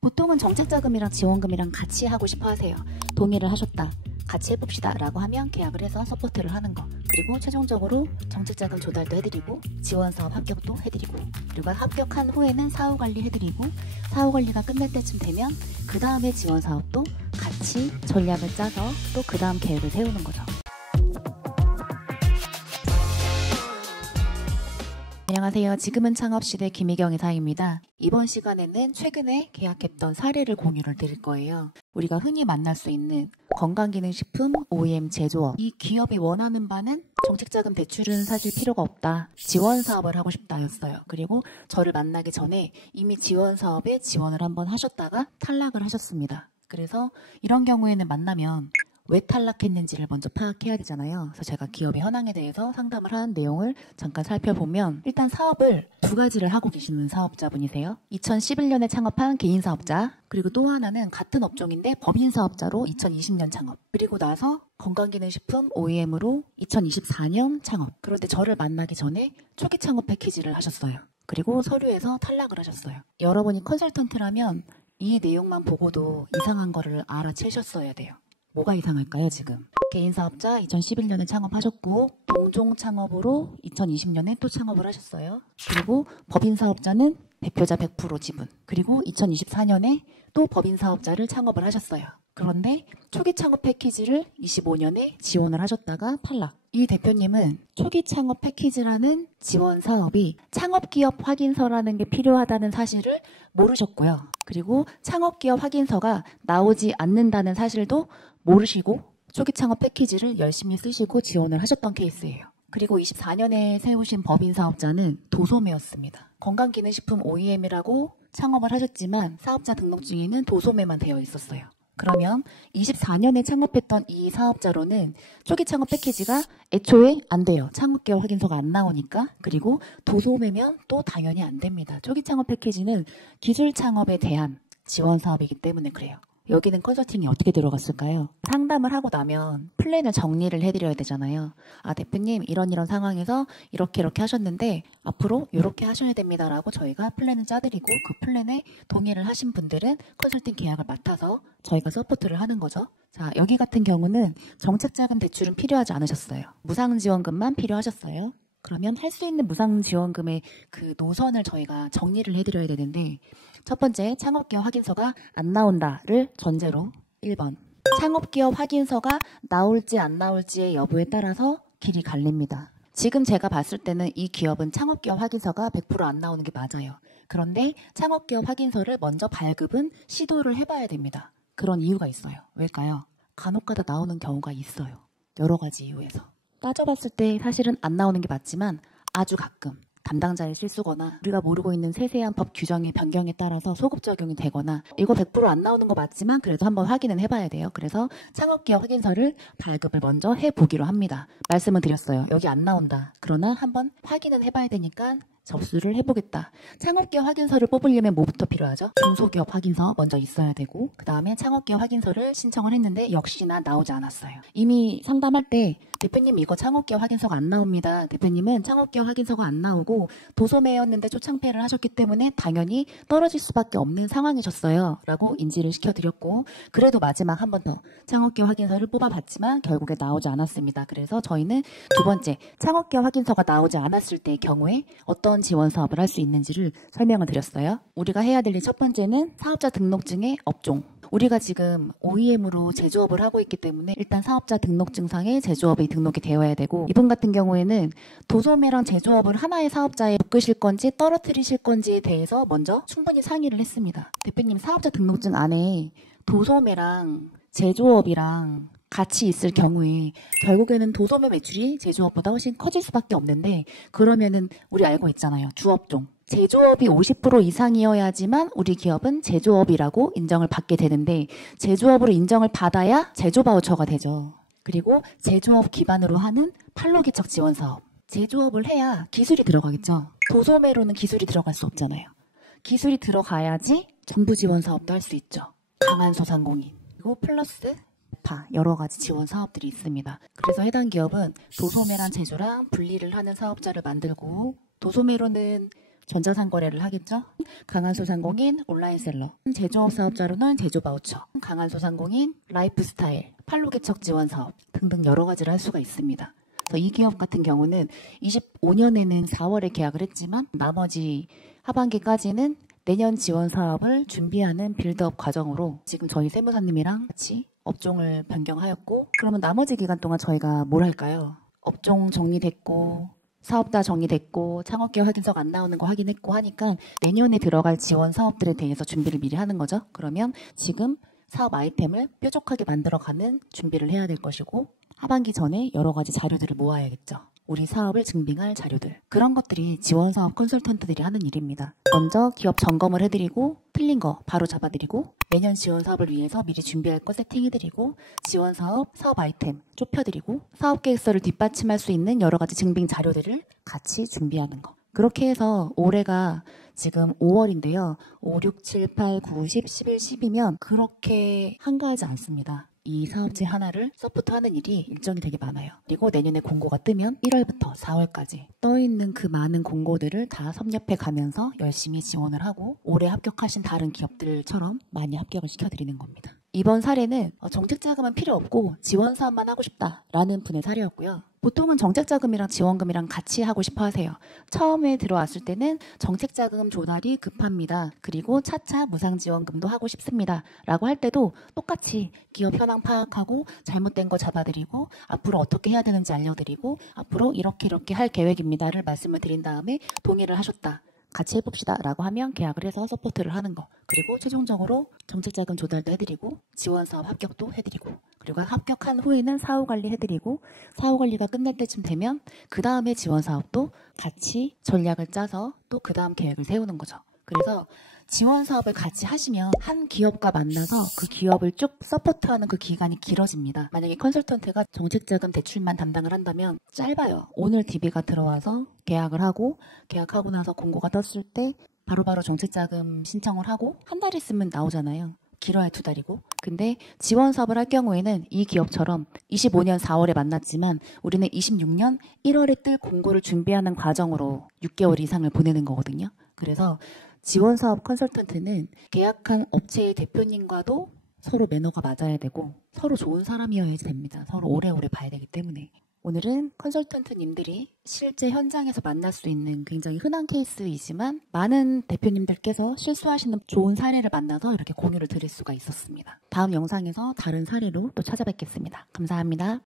보통은 정책자금이랑 지원금이랑 같이 하고 싶어 하세요. 동의를 하셨다, 같이 해봅시다 라고 하면 계약을 해서 서포트를 하는 거, 그리고 최종적으로 정책자금 조달도 해드리고 지원사업 합격도 해드리고, 그리고 합격한 후에는 사후관리 해드리고, 사후관리가 끝날 때쯤 되면 그 다음에 지원사업도 같이 전략을 짜서 또 그 다음 계획을 세우는 거죠. 안녕하세요. 지금은 창업시대 김희경 이사입니다. 이번 시간에는 최근에 계약했던 사례를 공유를 드릴 거예요. 우리가 흔히 만날 수 있는 건강기능식품 OEM 제조업, 이 기업이 원하는 바는 정책자금 대출은 사실 필요가 없다, 지원사업을 하고 싶다였어요. 그리고 저를 만나기 전에 이미 지원사업에 지원을 한번 하셨다가 탈락을 하셨습니다. 그래서 이런 경우에는 만나면 왜 탈락했는지를 먼저 파악해야 되잖아요. 그래서 제가 기업의 현황에 대해서 상담을 한 내용을 잠깐 살펴보면, 일단 사업을 두 가지를 하고 계시는 사업자분이세요. 2011년에 창업한 개인사업자, 그리고 또 하나는 같은 업종인데 법인사업자로 2020년 창업, 그리고 나서 건강기능식품 OEM으로 2024년 창업. 그런데 저를 만나기 전에 초기 창업 패키지를 하셨어요. 그리고 서류에서 탈락을 하셨어요. 여러분이 컨설턴트라면 이 내용만 보고도 이상한 거를 알아채셨어야 돼요. 뭐가 이상할까요? 지금 개인사업자 2011년에 창업하셨고, 동종 창업으로 2020년에 또 창업을 하셨어요. 그리고 법인사업자는 대표자 100% 지분, 그리고 2024년에 또 법인사업자를 창업을 하셨어요. 그런데 초기 창업 패키지를 25년에 지원을 하셨다가 탈락. 이 대표님은 초기 창업 패키지라는 지원 사업이 창업기업 확인서라는 게 필요하다는 사실을 모르셨고요. 그리고 창업기업 확인서가 나오지 않는다는 사실도 모르시고 초기 창업 패키지를 열심히 쓰시고 지원을 하셨던 케이스예요. 그리고 24년에 세우신 법인사업자는 도소매였습니다. 건강기능식품 OEM이라고 창업을 하셨지만 사업자 등록증에는 도소매만 되어 있었어요. 그러면 24년에 창업했던 이 사업자로는 초기 창업 패키지가 애초에 안 돼요. 창업기업 확인서가 안 나오니까. 그리고 도소매면 또 당연히 안 됩니다. 초기 창업 패키지는 기술 창업에 대한 지원 사업이기 때문에 그래요. 여기는 컨설팅이 어떻게 들어갔을까요? 상담을 하고 나면 플랜을 정리를 해드려야 되잖아요. 아, 대표님 이런 상황에서 이렇게 하셨는데 앞으로 이렇게 하셔야 됩니다 라고 저희가 플랜을 짜드리고, 그 플랜에 동의를 하신 분들은 컨설팅 계약을 맡아서 저희가 서포트를 하는 거죠. 자, 여기 같은 경우는 정책자금 대출은 필요하지 않으셨어요. 무상지원금만 필요하셨어요. 그러면 할 수 있는 무상지원금의 그 노선을 저희가 정리를 해드려야 되는데, 첫 번째, 창업기업 확인서가 안 나온다를 전제로 1번. 창업기업 확인서가 나올지 안 나올지의 여부에 따라서 길이 갈립니다. 지금 제가 봤을 때는 이 기업은 창업기업 확인서가 100% 안 나오는 게 맞아요. 그런데 창업기업 확인서를 먼저 발급은 시도를 해봐야 됩니다. 그런 이유가 있어요. 왜일까요? 간혹가다 나오는 경우가 있어요. 여러 가지 이유에서. 따져봤을 때 사실은 안 나오는 게 맞지만 아주 가끔 담당자의 실수거나 우리가 모르고 있는 세세한 법 규정의 변경에 따라서 소급 적용이 되거나, 이거 100% 안 나오는 거 맞지만 그래도 한번 확인은 해봐야 돼요. 그래서 창업기업 확인서를 발급을 먼저 해보기로 합니다. 말씀을 드렸어요. 여기 안 나온다. 그러나 한번 확인은 해봐야 되니까 접수를 해보겠다. 창업기업 확인서를 뽑으려면 뭐부터 필요하죠? 중소기업 확인서 먼저 있어야 되고, 그 다음에 창업기업 확인서를 신청을 했는데 역시나 나오지 않았어요. 이미 상담할 때 대표님 이거 창업기업 확인서가 안 나옵니다. 대표님은 창업기업 확인서가 안 나오고 도소매였는데 초창패를 하셨기 때문에 당연히 떨어질 수밖에 없는 상황이셨어요 라고 인지를 시켜드렸고, 그래도 마지막 한 번 더 창업기업 확인서를 뽑아봤지만 결국에 나오지 않았습니다. 그래서 저희는 두 번째, 창업기업 확인서가 나오지 않았을 때의 경우에 어떤 지원 사업을 할 수 있는지를 설명을 드렸어요. 우리가 해야 될 일 첫 번째는 사업자 등록증의 업종. 우리가 지금 OEM으로 제조업을 하고 있기 때문에 일단 사업자 등록증상에 제조업이 등록이 되어야 되고, 이분 같은 경우에는 도소매랑 제조업을 하나의 사업자에 묶으실 건지 떨어뜨리실 건지에 대해서 먼저 충분히 상의를 했습니다. 대표님 사업자 등록증 안에 도소매랑 제조업이랑 같이 있을 경우에 결국에는 도소매 매출이 제조업보다 훨씬 커질 수밖에 없는데, 그러면은 우리 알고 있잖아요. 주업종. 제조업이 50% 이상이어야지만 우리 기업은 제조업이라고 인정을 받게 되는데, 제조업으로 인정을 받아야 제조 바우처가 되죠. 그리고 제조업 기반으로 하는 판로기척 지원 사업. 제조업을 해야 기술이 들어가겠죠. 도소매로는 기술이 들어갈 수 없잖아요. 기술이 들어가야지 정부 지원 사업도 할 수 있죠. 강한소상공인. 그리고 플러스 여러 가지 지원 사업들이 있습니다. 그래서 해당 기업은 도소매랑 제조랑 분리를 하는 사업자를 만들고, 도소매로는 전자상거래를 하겠죠. 강한소상공인 온라인셀러, 제조업 사업자로는 제조바우처, 강한소상공인 라이프스타일, 판로개척 지원사업 등등 여러 가지를 할 수가 있습니다. 그래서 이 기업 같은 경우는 25년에는 4월에 계약을 했지만 나머지 하반기까지는 내년 지원 사업을 준비하는 빌드업 과정으로 지금 저희 세무사님이랑 같이 업종을 변경하였고, 그러면 나머지 기간 동안 저희가 뭘 할까요? 업종 정리됐고 사업자 정리됐고 창업계획 확인서가 안 나오는 거 확인했고 하니까 내년에 들어갈 지원 사업들에 대해서 준비를 미리 하는 거죠. 그러면 지금 사업 아이템을 뾰족하게 만들어가는 준비를 해야 될 것이고, 하반기 전에 여러 가지 자료들을 모아야겠죠. 우리 사업을 증빙할 자료들. 그런 것들이 지원사업 컨설턴트들이 하는 일입니다. 먼저 기업 점검을 해드리고 틀린 거 바로 잡아드리고, 내년 지원사업을 위해서 미리 준비할 거 세팅해드리고, 지원사업, 사업 아이템 좁혀드리고, 사업계획서를 뒷받침할 수 있는 여러 가지 증빙 자료들을 같이 준비하는 거. 그렇게 해서 올해가 지금 5월인데요. 5, 6, 7, 8, 9, 10, 11, 10이면 그렇게 한가하지 않습니다. 이 사업체 하나를 서포트하는 일이 일정이 되게 많아요. 그리고 내년에 공고가 뜨면 1월부터 4월까지 떠있는 그 많은 공고들을 다 섭렵해 가면서 열심히 지원을 하고 올해 합격하신 다른 기업들처럼 많이 합격을 시켜드리는 겁니다. 이번 사례는 정책자금은 필요 없고 지원사업만 하고 싶다라는 분의 사례였고요. 보통은 정책자금이랑 지원금이랑 같이 하고 싶어 하세요. 처음에 들어왔을 때는 정책자금 조달이 급합니다. 그리고 차차 무상지원금도 하고 싶습니다. 라고 할 때도 똑같이 기업 현황 파악하고 잘못된 거 잡아드리고 앞으로 어떻게 해야 되는지 알려드리고 앞으로 이렇게 할 계획입니다를 말씀을 드린 다음에 동의를 하셨다. 같이 해봅시다 라고 하면 계약을 해서 서포트를 하는 거. 그리고 최종적으로 정책자금 조달도 해드리고 지원사업 합격도 해드리고, 그리고 합격한 후에는 사후관리 해드리고, 사후관리가 끝날 때쯤 되면 그 다음에 지원사업도 같이 전략을 짜서 또 그 다음 계획을 세우는 거죠. 그래서 지원 사업을 같이 하시면 한 기업과 만나서 그 기업을 쭉 서포트하는 그 기간이 길어집니다. 만약에 컨설턴트가 정책자금 대출만 담당을 한다면 짧아요. 오늘 DB가 들어와서 계약을 하고, 계약하고 나서 공고가 떴을 때 바로바로 정책자금 신청을 하고 한 달 있으면 나오잖아요. 길어야 2달이고. 근데 지원 사업을 할 경우에는 이 기업처럼 25년 4월에 만났지만 우리는 26년 1월에 뜰 공고를 준비하는 과정으로 6개월 이상을 보내는 거거든요. 그래서 지원사업 컨설턴트는 계약한 업체의 대표님과도 서로 매너가 맞아야 되고 서로 좋은 사람이어야지 됩니다. 서로 오래오래 봐야 되기 때문에. 오늘은 컨설턴트님들이 실제 현장에서 만날 수 있는 굉장히 흔한 케이스이지만 많은 대표님들께서 실수하시는 좋은 사례를 만나서 이렇게 공유를 드릴 수가 있었습니다. 다음 영상에서 다른 사례로 또 찾아뵙겠습니다. 감사합니다.